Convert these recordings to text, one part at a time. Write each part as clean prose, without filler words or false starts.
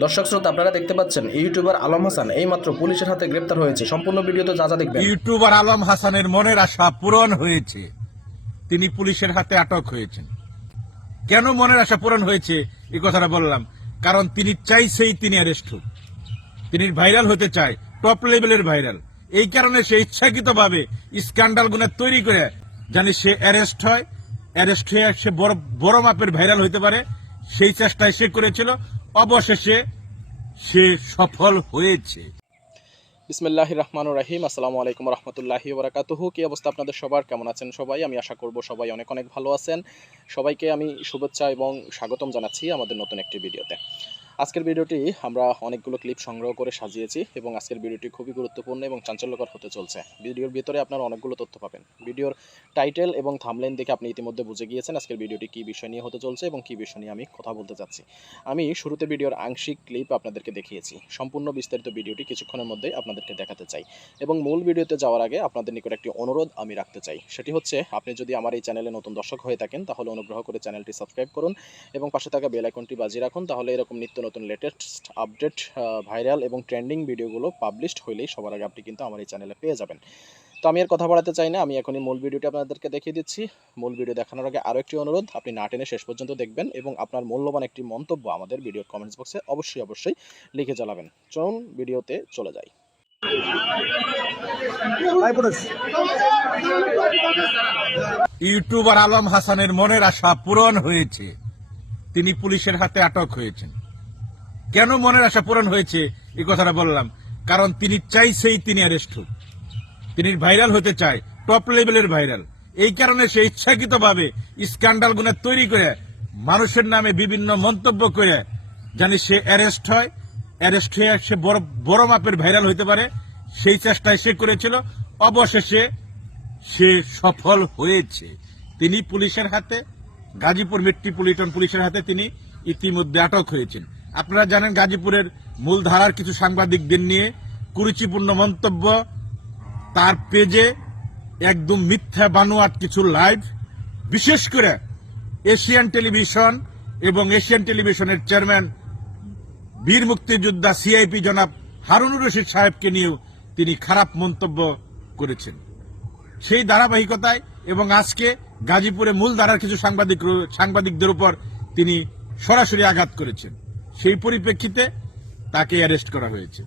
দর্শক শ্রোতা, আপনারা দেখতে পাচ্ছেন ইউটিউবার আলম হাসান এইমাত্র পুলিশের হাতে গ্রেপ্তার হয়েছে। সম্পূর্ণ ভিডিওতে যা যা দেখবেন। ইউটিউবার আলম হাসানের মনের আশা পূরণ হয়েছে। তিনি পুলিশের হাতে আটক হয়েছেন। কেন মনের আশা পূরণ হয়েছে এই কথাটা বললাম, কারণ তিনি চাইছেই তিনি অ্যারেস্ট হোক। তিনি ভাইরাল হতে চায়, টপ লেভেলের ভাইরাল। এই কারণে সে ইচ্ছাকৃতভাবে স্ক্যান্ডাল গুলো তৈরি করে জানি সে অ্যারেস্ট হয়, অ্যারেস্ট হয়ে সে বড় মাপের ভাইরাল হইতে পারে, সেই চেষ্টায় সে করেছিল। অবশেষে সে সফল হয়েছে। বিসমিল্লাহির রহমানির রহিম। আসসালামু আলাইকুম রহমতুল্লাহি ওবারাকাতুহু। কি অবস্থা আপনাদের সবার? কেমন আছেন সবাই? আমি আশা করব সবাই অনেক অনেক ভালো আছেন। সবাইকে আমি শুভেচ্ছা এবং স্বাগতম জানাচ্ছি আমাদের নতুন একটি ভিডিওতে। আজকের ভিডিওটি আমরা অনেকগুলো ক্লিপ সংগ্রহ করে সাজিয়েছি এবং আজকের ভিডিওটি খুবই গুরুত্বপূর্ণ এবং চাঞ্চল্যকর হতে চলছে। ভিডিওর ভিতরে আপনারা অনেকগুলো তথ্য পাবেন। ভিডিওর টাইটেল এবং থাম্বনেইল দেখে আপনি ইতিমধ্যে বুঝে গিয়েছেন আজকের ভিডিওটি কী বিষয় নিয়ে হতে চলছে এবং কী বিষয় নিয়ে আমি কথা বলতে চাচ্ছি। আমি শুরুতে ভিডিওর আংশিক ক্লিপ আপনাদেরকে দেখিয়েছি। সম্পূর্ণ বিস্তারিত ভিডিওটি কিছুক্ষণের মধ্যেই আপনাদেরকে দেখাতে চাই এবং মূল ভিডিওতে যাওয়ার আগে আপনাদের নিকট একটি অনুরোধ আমি রাখতে চাই। সেটি হচ্ছে, আপনি যদি আমার এই চ্যানেলে নতুন দর্শক হয়ে থাকেন তাহলে অনুগ্রহ করে চ্যানেলটি সাবস্ক্রাইব করুন এবং পাশে থাকা বেল আইকনটি বাজিয়ে রাখুন। তাহলে এরকম নিত্য নতুন লেটেস্ট আপডেট, ভাইরাল এবং ট্রেন্ডিং ভিডিওগুলো পাবলিশড হইলেই সবার আগে আপনি কিন্তু আমার এই চ্যানেলে পেয়ে যাবেন। তো আমি আর কথা বাড়াতে চাই না, আমি এখনই মূল ভিডিওটি আপনাদেরকে দেখিয়ে দিচ্ছি। মূল ভিডিও দেখানোর আগে আরও একটি অনুরোধ, আপনি না টেনে শেষ পর্যন্ত দেখবেন এবং আপনার মূল্যবান একটি মন্তব্য আমাদের ভিডিওর কমেন্টস বক্সে অবশ্যই লিখে জ্বালাবেন। চলুন ভিডিওতে চলে যাই। ইউটিউবার আলম হাসানের মনের আশা পূরণ হয়েছে। তিনি পুলিশের হাতে আটক হয়েছেন। কেন মনের আশা পূরণ হয়েছে এই কথাটা বললাম, কারণ তিনি চাইছেই তিনি অ্যারেস্ট হোক। তিনি ভাইরাল হতে চায়, টপ লেভেলের ভাইরাল। এই কারণে সে ইচ্ছাকৃতভাবে স্ক্যান্ডাল গুলো তৈরি করে মানুষের নামে বিভিন্ন মন্তব্য করে জানি সে অ্যারেস্ট হয়, অ্যারেস্ট হয়ে সে বড় মাপের ভাইরাল হইতে পারে, সেই চেষ্টায় সে করেছিল। অবশেষে সে সফল হয়েছে। তিনি পুলিশের হাতে, গাজীপুর মেট্রোপলিটন পুলিশের হাতে তিনি ইতিমধ্যে আটক হয়েছেন। আপনারা জানেন গাজীপুরের মূলধারার কিছু সাংবাদিকদের নিয়ে কুরুচিপূর্ণ মন্তব্য, তার পেজে একদম মিথ্যা বানোয়াট কিছু লাইভ, বিশেষ করে এশিয়ান টেলিভিশন এবং এশিয়ান টেলিভিশনের চেয়ারম্যান বীর মুক্তিযোদ্ধা সিআইপি জনাব হারুনুর রশিদ সাহেবকে নিয়েও তিনি খারাপ মন্তব্য করেছেন। সেই ধারাবাহিকতায় এবং আজকে গাজীপুরে মূলধারার কিছু সাংবাদিকদের উপর তিনি সরাসরি আঘাত করেছেন। সেই পরিপ্রেক্ষিতে তাকে অ্যারেস্ট করা হয়েছে।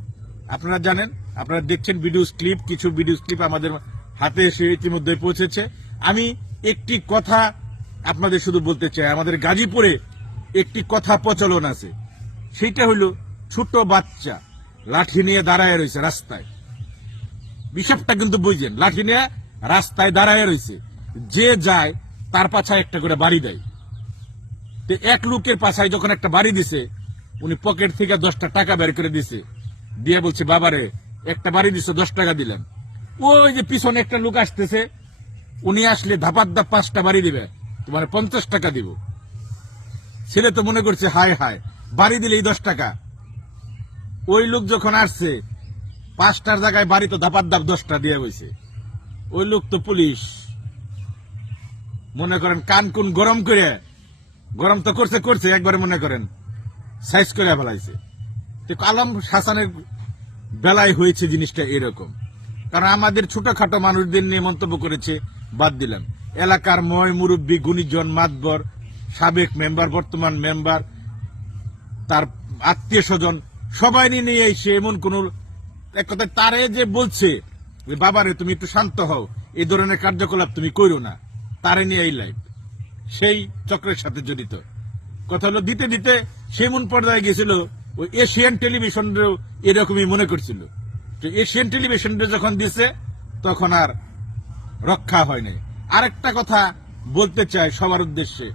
আপনারা জানেন, আপনারা দেখছেন কিছু ভিডিও ক্লিপ আমাদের হাতে এসে ইতিমধ্যে পৌঁছেছে। আমি একটি কথা আপনাদের শুধু বলতে চাই, আমাদের গাজীপুরে একটি কথা প্রচলন আছে, সেটা হলো ছোট বাচ্চা লাঠি নিয়ে দাঁড়ায় রয়েছে রাস্তায়। বিষয়টা কিন্তু বুঝছেন, লাঠি নিয়ে রাস্তায় দাঁড়ায় রয়েছে, যে যায় তার পাছায় একটা করে বাড়ি দেয়। তো এক লোকের পাছায় যখন একটা বাড়ি দিছে, উনি পকেট থেকে 10টা টাকা বের করে দিছে, দিয়ে বলছে, বাবারে একটা বাড়ি দিছে, 10 টাকা দিলাম। ওই যে পিছনে একটা লোক আসতেছে, উনি আসলে ধাপার 5টা বাড়ি দিবে, তোমার 50 টাকা দিব। ছেলে তো মনে করছে হায় হায়, বাড়ি দিলেই 10 টাকা। ওই লোক যখন আসছে, 5টার জায়গায় বাড়ি তো ধাপার 10টা দিয়ে বইছে। ওই লোক তো পুলিশ, মনে করেন কান কুন গরম তো করছে একবারে, মনে করেন সাইজ করে ফেলাইছে। আলম হাসানের বেলায় হয়েছে জিনিসটা এরকম। কারণ আমাদের ছোটখাটো মানুষদের নিয়ে মন্তব্য করেছে, বাদ দিলাম। এলাকার মুরব্বী, গুণীজন, মাতবর, সাবেক মেম্বার, বর্তমান মেম্বার, তার আত্মীয় স্বজন সবাই নিয়ে এসে এমন কোন এক কথা তারে যে বলছে, বাবারে তুমি একটু শান্ত হও, এই ধরনের কার্যকলাপ তুমি করো না, তারে নিয়ে এই লাইভ সেই চক্রের সাথে জড়িত। কথা হলো দিতে দিতে সেমন পর্যায়ে গেছিল, ওই এশিয়ান টেলিভিশনও এরকমই মনে করছিল। তো এশিয়ান টেলিভিশনটা যখন দিছে তখন আর রক্ষা হয়নি। আরেকটা কথা বলতে চাই সবার উদ্দেশ্যে,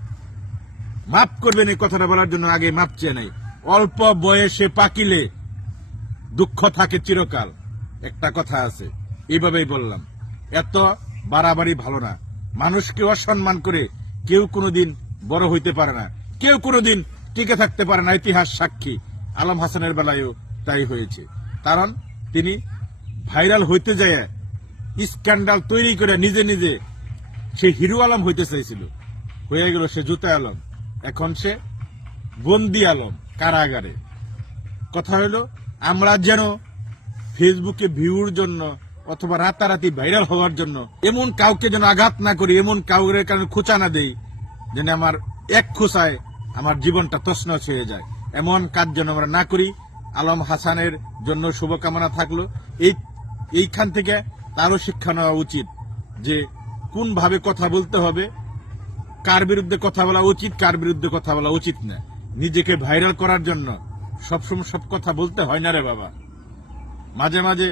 মাফ করবেন এই কথাটা বলার জন্য, আগে মাপ চেয়ে নেই। অল্প বয়সে পাকিলে দুঃখ থাকে চিরকাল, একটা কথা আছে, এইভাবেই বললাম। এত বাড়াবাড়ি ভালো না। মানুষকে অসম্মান করে কেউ কোনোদিন বড় হইতে পারে না, কেউ কোনোদিন টিকে থাকতে পারে না। ইতিহাস সাক্ষী, আলম হাসানের বেলায়ও তাই হয়েছে। কারণ তিনি ভাইরাল হইতে যায় স্ক্যান্ডাল তৈরি করে নিজে নিজে সে হিরো আলম হইতে চাইছিল, হয়ে গেল সে জুতা আলম। এখন সে বন্দি আলম, কারাগারে। কথা হলো আমরা যেন ফেসবুকে ভিউর জন্য অথবা রাতারাতি ভাইরাল হওয়ার জন্য এমন কাউকে যেন আঘাত না করি, এমন কাউকে কারণে খোঁচা না দেই যেন আমার এক খোঁচায় আমার জীবনটা তছনছ হয়ে যায়। এমন কাজ যেন আমরা না করি। আলম হাসানের জন্য শুভকামনা থাকলো। এইখান থেকে তারও শিক্ষা নেওয়া উচিত যে কোন ভাবে কথা বলতে হবে, কার বিরুদ্ধে কথা বলা উচিত, কার বিরুদ্ধে কথা বলা উচিত না। নিজেকে ভাইরাল করার জন্য সবসময় সব কথা বলতে হয় না রে বাবা। মাঝে মাঝে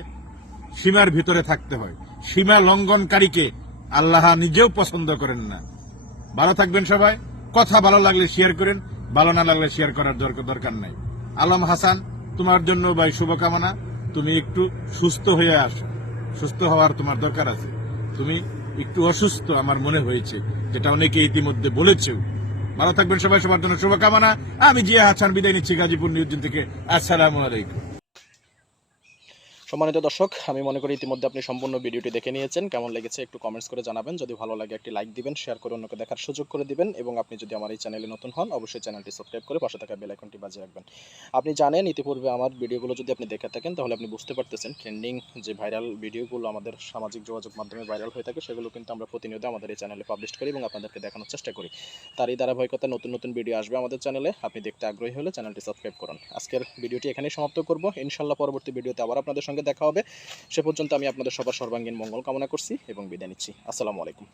সীমার ভিতরে থাকতে হয়। সীমা লঙ্ঘনকারীকে আল্লাহ নিজেও পছন্দ করেন না। ভালো থাকবেন সবাই। কথা ভালো লাগলে শেয়ার করেন, ভালো না লাগলে শেয়ার করার দরকার নাই। আলম হাসান, তোমার জন্য ভাই শুভকামনা। তুমি একটু সুস্থ হয়ে আসো, সুস্থ হওয়ার তোমার দরকার আছে। তুমি একটু অসুস্থ আমার মনে হয়েছে, যেটা অনেকে ইতিমধ্যে বলেছেও। ভালো থাকবেন সবাই, সবার জন্য শুভকামনা। আমি জিয়া হাসান বিদায় নিচ্ছি গাজীপুর নিউজ থেকে। আসসালামু আলাইকুম। সম্মানিত দর্শক, আমি মনে করি ইতিমধ্যে আপনি সম্পূর্ণ ভিডিওটি দেখে নিয়েছেন। কেমন লেগেছে একটু কমেন্টস করে জানাবেন। যদি ভালো লাগে একটি লাইক দিবেন, শেয়ার করে অন্যকে দেখার সুযোগ করে দিবেন এবং আপনি যদি আমার এই চ্যানেলে নতুন হন অবশ্যই চ্যানেলটি সাবস্ক্রাইব করে পাশে থাকা বেল আইকনটি বাজিয়ে রাখবেন। আপনি জানেন ইতিপূর্বে আমার ভিডিওগুলো যদি আপনি দেখে থাকেন তাহলে আপনি বুঝতে পারতেছেন ট্রেন্ডিং যে ভাইরাল ভিডিওগুলো আমাদের সামাজিক যোগাযোগ মাধ্যমে ভাইরাল হয়ে থাকে সেগুলো কিন্তু আমরা প্রতিনিয়ত আমাদের এই চ্যানেলে পাবলিশ করি এবং আপনাদেরকে দেখানোর চেষ্টা করি। তারই ধারাবাহিকতা নতুন নতুন ভিডিও আসবে আমাদের চ্যানেলে। আপনি দেখতে আগ্রহী হলে চ্যানেলটি সাবস্ক্রাইব করুন। আজকের ভিডিওটি এখানেই সমাপ্ত করব। ইনশাআল্লাহ পরবর্তী ভিডিওতে আবার আপনাদের সঙ্গে দেখা হবে। সে পর্যন্ত আমি আপনাদের সবার সর্বাঙ্গীন মঙ্গল কামনা করছি এবং বিদায় নিচ্ছি। আসসালামু আলাইকুম।